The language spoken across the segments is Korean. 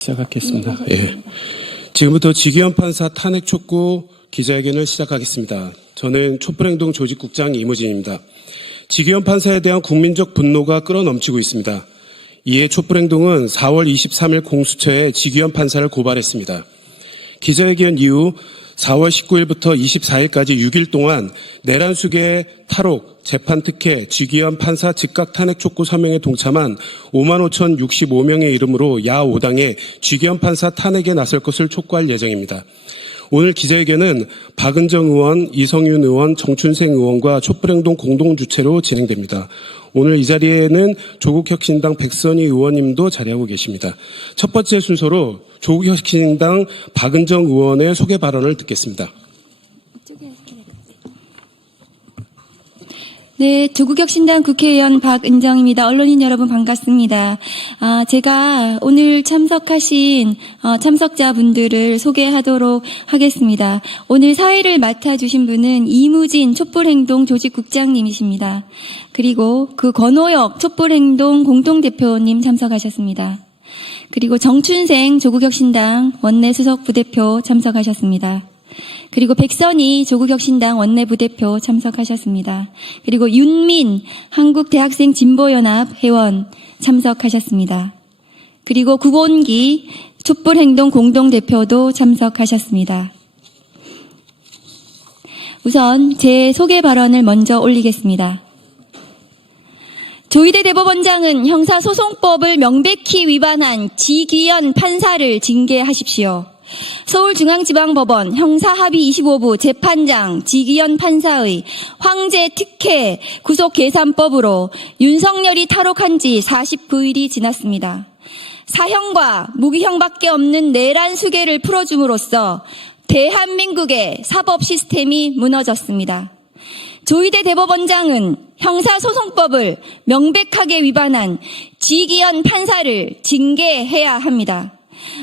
시작하겠습니다. 지금부터 지기현 판사 탄핵 촉구 기자회견을 시작하겠습니다. 저는 촛불행동 조직국장 이무진입니다. 지기현 판사에 대한 국민적 분노가 끌어넘치고 있습니다. 이에 촛불행동은 4월 23일 공수처에 지기현 판사를 고발했습니다. 기자회견 이후 4월 19일부터 24일까지 6일 동안 내란수계 탈옥, 재판 특혜, 지기현 판사 즉각 탄핵 촉구 서명에 동참한 55,065명의 이름으로 야5당에 지기현 판사 탄핵에 나설 것을 촉구할 예정입니다. 오늘 기자회견은 박은정 의원, 이성윤 의원, 정춘생 의원과 촛불행동 공동주최로 진행됩니다. 오늘 이 자리에는 조국혁신당 백선희 의원님도 자리하고 계십니다. 첫 번째 순서로 조국혁신당 박은정 의원의 소개 발언을 듣겠습니다. 네, 조국혁신당 국회의원 박은정입니다. 언론인 여러분 반갑습니다. 제가 오늘 참석하신 참석자분들을 소개하도록 하겠습니다. 오늘 사회를 맡아주신 분은 이무진 촛불행동 조직국장님이십니다. 그리고 그 권오혁 촛불행동 공동대표님 참석하셨습니다. 그리고 정춘생 조국혁신당 원내수석부대표 참석하셨습니다. 그리고 백선희 조국혁신당 원내부대표 참석하셨습니다. 그리고 윤민 한국대학생진보연합 회원 참석하셨습니다. 그리고 구본기 촛불행동 공동대표도 참석하셨습니다. 우선 제 소개 발언을 먼저 올리겠습니다. 조희대 대법원장은 형사소송법을 명백히 위반한 지기현 판사를 징계하십시오. 서울중앙지방법원 형사합의 25부 재판장 지기현 판사의 황제 특혜 구속계산법으로 윤석열이 탈옥한 지 49일이 지났습니다. 사형과 무기형밖에 없는 내란 수계를 풀어줌으로써 대한민국의 사법 시스템이 무너졌습니다. 조희대 대법원장은 형사소송법을 명백하게 위반한 지기현 판사를 징계해야 합니다.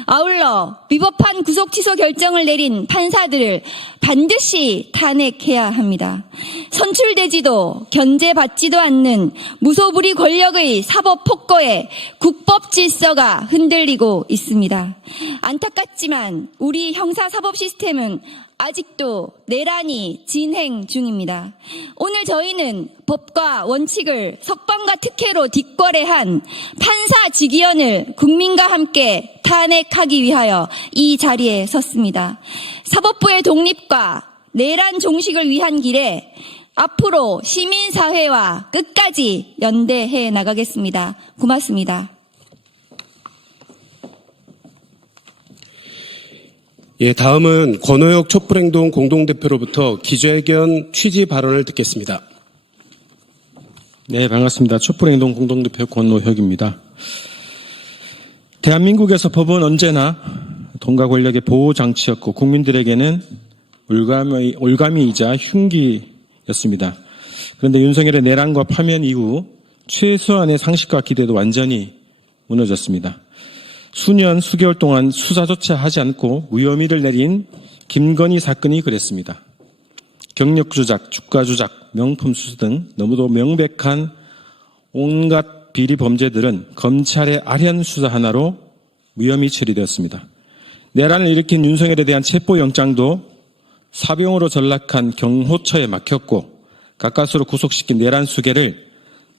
아울러 위법한 구속 취소 결정을 내린 판사들을 반드시 탄핵해야 합니다. 선출되지도 견제받지도 않는 무소불위 권력의 사법 폭거에 국법 질서가 흔들리고 있습니다. 안타깝지만 우리 형사사법 시스템은 아직도 내란이 진행 중입니다. 오늘 저희는 법과 원칙을 석방과 특혜로 뒷거래한 판사 지기현을 국민과 함께 탄핵하기 위하여 이 자리에 섰습니다. 사법부의 독립과 내란 종식을 위한 길에 앞으로 시민사회와 끝까지 연대해 나가겠습니다. 고맙습니다. 다음은 권오혁 촛불행동 공동대표로부터 기자회견 취지 발언을 듣겠습니다. 네, 반갑습니다. 촛불행동 공동대표 권오혁입니다. 대한민국에서 법은 언제나 돈과 권력의 보호장치였고 국민들에게는 올가미이자 흉기였습니다. 그런데 윤석열의 내란과 파면 이후 최소한의 상식과 기대도 완전히 무너졌습니다. 수개월 동안 수사조차 하지 않고 무혐의를 내린 김건희 사건이 그랬습니다. 경력 조작, 주가 조작, 명품 수수 등 너무도 명백한 온갖 비리 범죄들은 검찰의 아련 수사 하나로 무혐의 처리되었습니다. 내란을 일으킨 윤석열에 대한 체포영장도 사병으로 전락한 경호처에 막혔고 가까스로 구속시킨 내란 수계를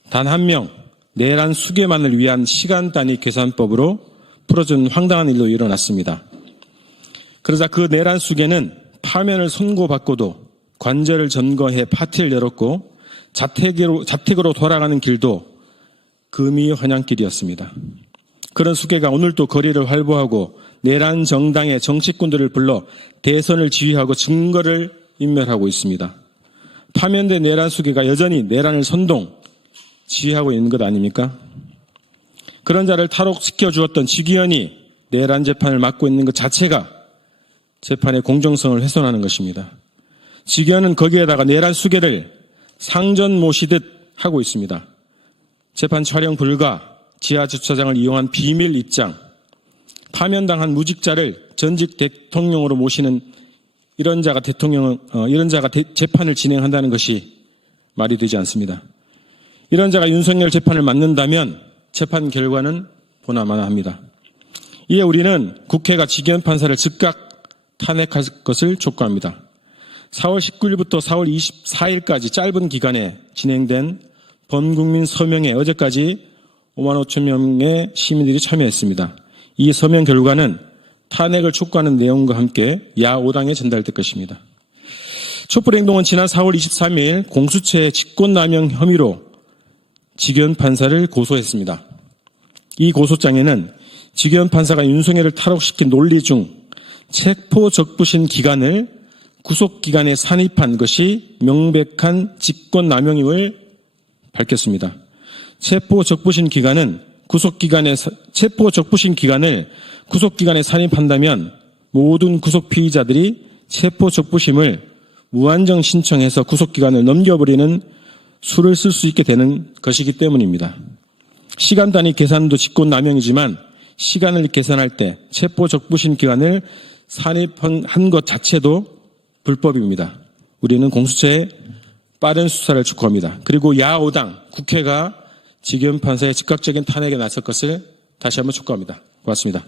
단 한 명 내란 수계만을 위한 시간 단위 계산법으로 풀어준 황당한 일로 일어났습니다. 그러자 그 내란 수계는 파면을 선고받고도 관절을 점거해 파티를 열었고 자택으로 돌아가는 길도 금이 환영길이었습니다. 그런 수계가 오늘도 거리를 활보하고 내란 정당의 정치꾼들을 불러 대선을 지휘하고 증거를 인멸하고 있습니다. 파면된 내란 수계가 여전히 내란을 선동, 지휘하고 있는 것 아닙니까? 그런 자를 탈옥시켜 주었던 지기현이 내란 재판을 맡고 있는 것 자체가 재판의 공정성을 훼손하는 것입니다. 지기현은 거기에다가 내란 수계를 상전 모시듯 하고 있습니다. 재판 촬영 불가, 지하 주차장을 이용한 비밀 입장, 파면당한 무직자를 전직 대통령으로 모시는 이런 자가 재판을 진행한다는 것이 말이 되지 않습니다. 이런 자가 윤석열 재판을 맡는다면 재판 결과는 보나마나합니다. 이에 우리는 국회가 지기현 판사를 즉각 탄핵할 것을 촉구합니다. 4월 19일부터 4월 24일까지 짧은 기간에 진행된 범국민 서명에 어제까지 5만 5천 명의 시민들이 참여했습니다. 이 서명 결과는 탄핵을 촉구하는 내용과 함께 야5당에 전달될 것입니다. 촛불행동은 지난 4월 23일 공수처의 직권남용 혐의로 지기현 판사를 고소했습니다. 이 고소장에는 지기현 판사가 윤석열을 탈옥시킨 논리 중 체포적부심 기간을 구속기간에 산입한 것이 명백한 직권남용임을 밝혔습니다. 체포적부심 기간을 구속기간에 산입한다면 모든 구속피의자들이 체포적부심을 무한정 신청해서 구속기간을 넘겨버리는 수를 쓸 수 있게 되는 것이기 때문입니다. 시간 단위 계산도 직권남용이지만 시간을 계산할 때 체포적부심 기간을 산입한 것 자체도 불법입니다. 우리는 공수처의 빠른 수사를 촉구합니다. 그리고 야5당, 국회가 지기현 판사의 즉각적인 탄핵에 나설 것을 다시 한번 촉구합니다. 고맙습니다.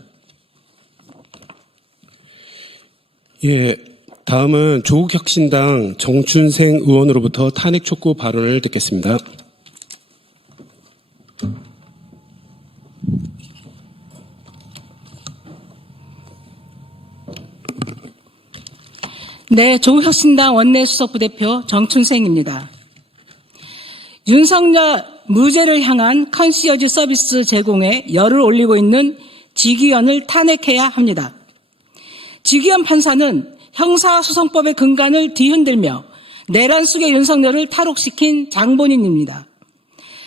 예, 다음은 조국혁신당 정춘생 의원으로부터 탄핵 촉구 발언을 듣겠습니다. 네, 조국혁신당 원내수석부대표 정춘생입니다. 윤석열 무죄를 향한 컨시어지 서비스 제공에 열을 올리고 있는 지기현을 탄핵해야 합니다. 지기현 판사는 형사소송법의 근간을 뒤흔들며 내란 속의 윤석열을 탈옥시킨 장본인입니다.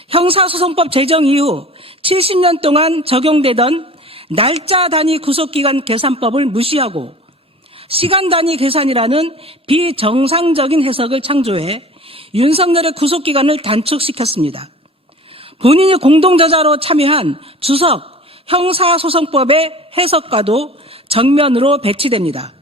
형사소송법 제정 이후 70년 동안 적용되던 날짜 단위 구속기간 계산법을 무시하고 시간 단위 계산이라는 비정상적인 해석을 창조해 윤석열의 구속기간을 단축시켰습니다. 본인이 공동저자로 참여한 주석 형사소송법의 해석과도 정면으로 배치됩니다.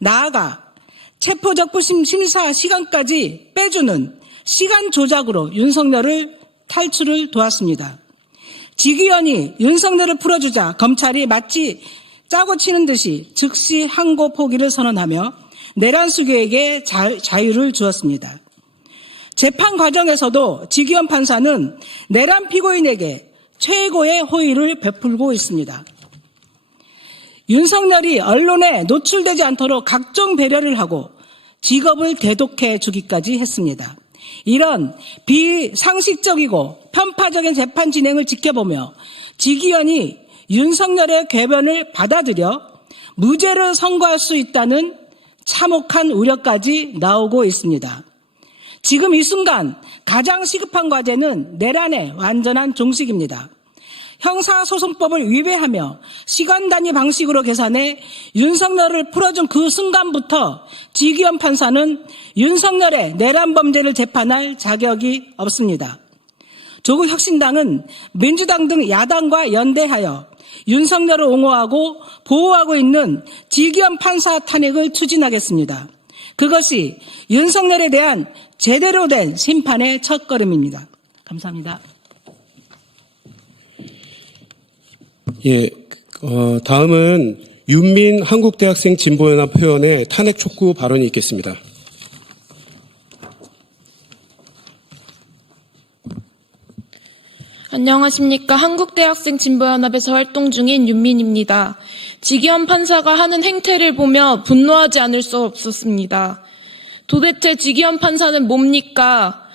나아가 체포적부심 심사 시간까지 빼주는 시간 조작으로 윤석열을 탈출을 도왔습니다. 지기현이 윤석열을 풀어주자 검찰이 마치 짜고 치는 듯이 즉시 항고 포기를 선언하며 내란 수괴에게 자유를 주었습니다. 재판 과정에서도 지기현 판사는 내란 피고인에게 최고의 호의를 베풀고 있습니다. 윤석열이 언론에 노출되지 않도록 각종 배려를 하고 직업을 대독해 주기까지 했습니다. 이런 비상식적이고 편파적인 재판 진행을 지켜보며 지기현이 윤석열의 궤변을 받아들여 무죄를 선고할 수 있다는 참혹한 우려까지 나오고 있습니다. 지금 이 순간 가장 시급한 과제는 내란의 완전한 종식입니다. 형사소송법을 위배하며 시간 단위 방식으로 계산해 윤석열을 풀어준 그 순간부터 지기현 판사는 윤석열의 내란 범죄를 재판할 자격이 없습니다. 조국혁신당은 민주당 등 야당과 연대하여 윤석열을 옹호하고 보호하고 있는 지기현 판사 탄핵을 추진하겠습니다. 그것이 윤석열에 대한 제대로 된 심판의 첫걸음입니다. 감사합니다. 예, 다음은 윤민 한국대학생 진보연합 회원의 탄핵 촉구 발언이 있겠습니다. 안녕하십니까. 한국대학생 진보연합에서 활동 중인 윤민입니다. 지기현 판사가 하는 행태를 보며 분노하지 않을 수 없었습니다. 도대체 지기현 판사는 뭡니까?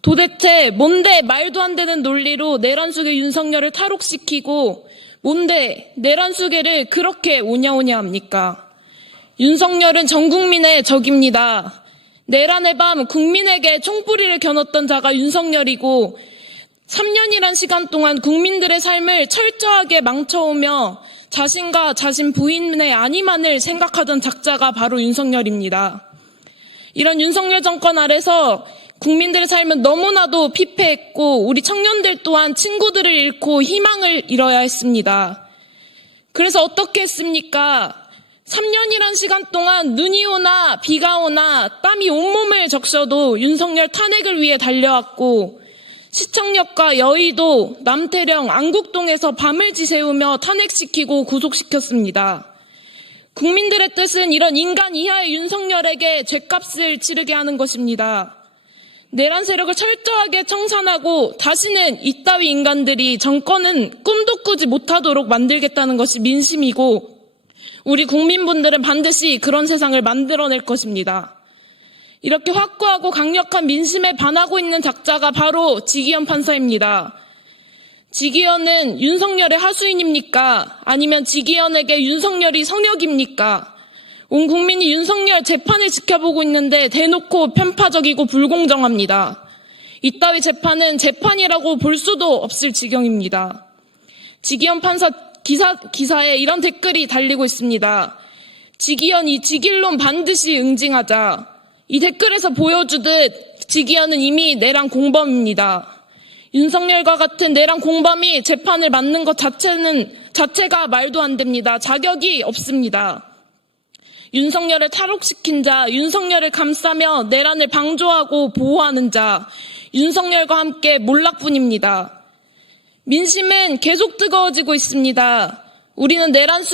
도대체 뭔데 말도 안 되는 논리로 내란 속의 윤석열을 탈옥시키고 뭔데 내란 수괴를 그렇게 오냐오냐 합니까? 윤석열은 전 국민의 적입니다. 내란의 밤 국민에게 총뿌리를 겨눴던 자가 윤석열이고 3년이란 시간 동안 국민들의 삶을 철저하게 망쳐오며 자신과 자신 부인의 안위만을 생각하던 작자가 바로 윤석열입니다. 이런 윤석열 정권 아래서 국민들의 삶은 너무나도 피폐했고 우리 청년들 또한 친구들을 잃고 희망을 잃어야 했습니다. 그래서 어떻게 했습니까? 3년이란 시간 동안 눈이 오나 비가 오나 땀이 온몸을 적셔도 윤석열 탄핵을 위해 달려왔고 시청역과 여의도, 남태령, 안국동에서 밤을 지새우며 탄핵시키고 구속시켰습니다. 국민들의 뜻은 이런 인간 이하의 윤석열에게 죗값을 치르게 하는 것입니다. 내란 세력을 철저하게 청산하고 다시는 이따위 인간들이 정권은 꿈도 꾸지 못하도록 만들겠다는 것이 민심이고 우리 국민분들은 반드시 그런 세상을 만들어낼 것입니다. 이렇게 확고하고 강력한 민심에 반하고 있는 작자가 바로 지기현 판사입니다. 지기현은 윤석열의 하수인입니까? 아니면 지기현에게 윤석열이 성역입니까? 온 국민이 윤석열 재판을 지켜보고 있는데 대놓고 편파적이고 불공정합니다. 이따위 재판은 재판이라고 볼 수도 없을 지경입니다. 지기현 판사 기사에 이런 댓글이 달리고 있습니다. 지기현 이 지길론 반드시 응징하자. 이 댓글에서 보여주듯 지기현은 이미 내란 공범입니다. 윤석열과 같은 내란 공범이 재판을 맡는 것 자체가 말도 안 됩니다. 자격이 없습니다. 윤석열을 탈옥시킨 자, 윤석열을 감싸며 내란을 방조하고 보호하는 자, 윤석열과 함께 몰락뿐입니다. 민심은 계속 뜨거워지고 있습니다. 우리는 내란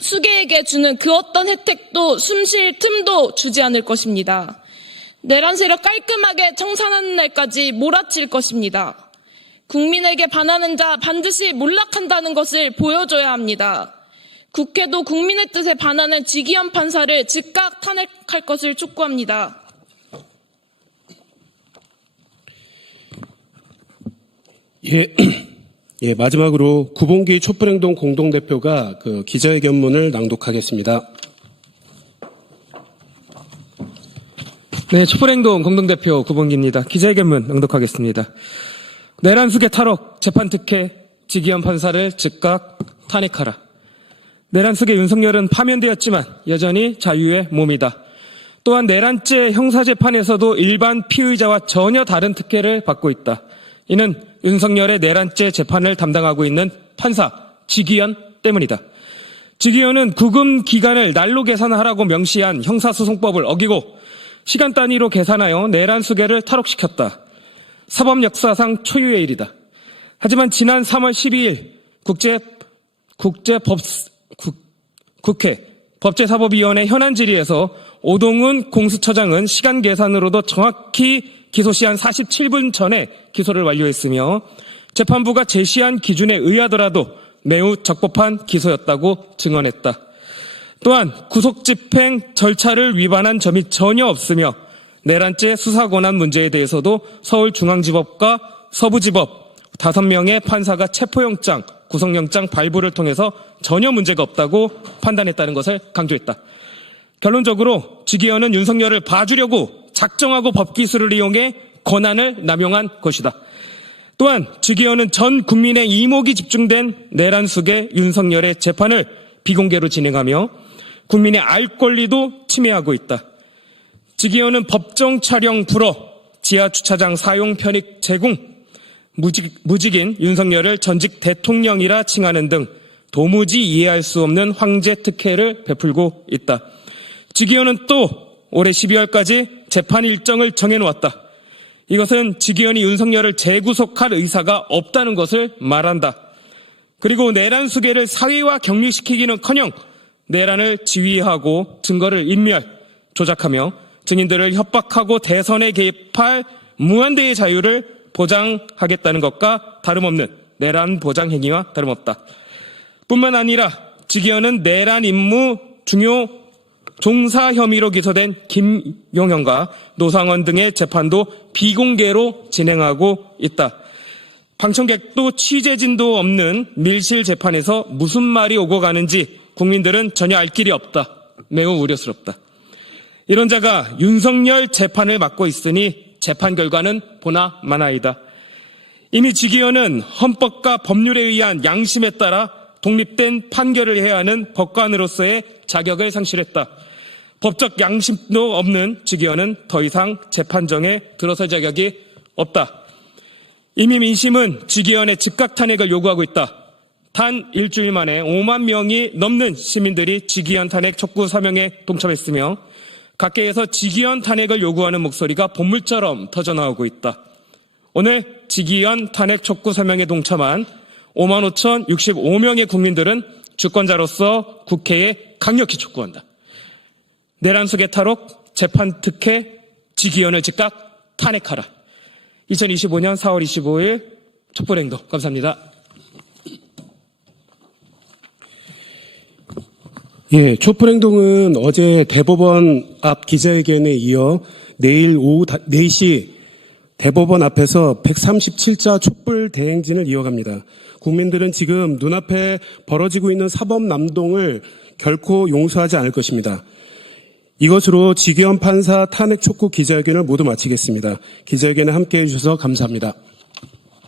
수괴에게 주는 그 어떤 혜택도 숨쉴 틈도 주지 않을 것입니다. 내란 세력 깔끔하게 청산하는 날까지 몰아칠 것입니다. 국민에게 반하는 자 반드시 몰락한다는 것을 보여줘야 합니다. 국회도 국민의 뜻에 반하는 지기현 판사를 즉각 탄핵할 것을 촉구합니다. 예, 마지막으로 구봉기 촛불행동 공동대표가 그 기자회견문을 낭독하겠습니다. 네, 촛불행동 공동대표 구봉기입니다. 기자회견문 낭독하겠습니다. 내란 수괴 탈옥 재판 특혜 지기현 판사를 즉각 탄핵하라. 내란 수괴 윤석열은 파면되었지만 여전히 자유의 몸이다. 또한 내란죄 형사재판에서도 일반 피의자와 전혀 다른 특혜를 받고 있다. 이는 윤석열의 내란죄 재판을 담당하고 있는 판사 지기현 때문이다. 지기현은 구금 기간을 날로 계산하라고 명시한 형사소송법을 어기고 시간 단위로 계산하여 내란 수괴를 탈옥시켰다. 사법 역사상 초유의 일이다. 하지만 지난 3월 12일 국회 법제사법위원회 현안 질의에서 오동훈 공수처장은 시간 계산으로도 정확히 기소 시한 47분 전에 기소를 완료했으며 재판부가 제시한 기준에 의하더라도 매우 적법한 기소였다고 증언했다. 또한 구속집행 절차를 위반한 점이 전혀 없으며 내란죄 수사권한 문제에 대해서도 서울중앙지법과 서부지법 5명의 판사가 체포영장, 구속영장 발부를 통해서 전혀 문제가 없다고 판단했다는 것을 강조했다. 결론적으로 지기현은 윤석열을 봐주려고 작정하고 법기술을 이용해 권한을 남용한 것이다. 또한 지기현은 전 국민의 이목이 집중된 내란 수괴 윤석열의 재판을 비공개로 진행하며 국민의 알 권리도 침해하고 있다. 지기현은 법정 촬영 불허, 지하주차장 사용 편익 제공, 무직인 윤석열을 전직 대통령이라 칭하는 등 도무지 이해할 수 없는 황제 특혜를 베풀고 있다. 지기현은 또 올해 12월까지 재판 일정을 정해놓았다. 이것은 지기현이 윤석열을 재구속할 의사가 없다는 것을 말한다. 그리고 내란 수괴를 사회화 격리시키기는커녕 내란을 지휘하고 증거를 인멸, 조작하며 증인들을 협박하고 대선에 개입할 무한대의 자유를 보장하겠다는 것과 다름없는 내란 보장 행위와 다름없다. 뿐만 아니라 지기현은 내란 임무 중요 종사 혐의로 기소된 김용현과 노상원 등의 재판도 비공개로 진행하고 있다. 방청객도 취재진도 없는 밀실 재판에서 무슨 말이 오고 가는지 국민들은 전혀 알 길이 없다. 매우 우려스럽다. 이런 자가 윤석열 재판을 맡고 있으니 재판 결과는 보나 마나이다. 이미 지기현은 헌법과 법률에 의한 양심에 따라 독립된 판결을 해야 하는 법관으로서의 자격을 상실했다. 법적 양심도 없는 지기현은 더 이상 재판정에 들어설 자격이 없다. 이미 민심은 지기현의 즉각 탄핵을 요구하고 있다. 단 일주일 만에 5만 명이 넘는 시민들이 지기현 탄핵 촉구 서명에 동참했으며 각계에서 지기현 탄핵을 요구하는 목소리가 본물처럼 터져나오고 있다. 오늘 지기현 탄핵 촉구 서명에 동참한 55,065명의 국민들은 주권자로서 국회에 강력히 촉구한다. 내란 속의 탈옥, 재판 특혜, 지기현을 즉각 탄핵하라. 2025년 4월 25일 촛불행동 감사합니다. 예, 촛불행동은 어제 대법원 앞 기자회견에 이어 내일 오후 4시 대법원 앞에서 137자 촛불 대행진을 이어갑니다. 국민들은 지금 눈앞에 벌어지고 있는 사법남동을 결코 용서하지 않을 것입니다. 이것으로 지기현 판사 탄핵 촉구 기자회견을 모두 마치겠습니다. 기자회견에 함께해 주셔서 감사합니다.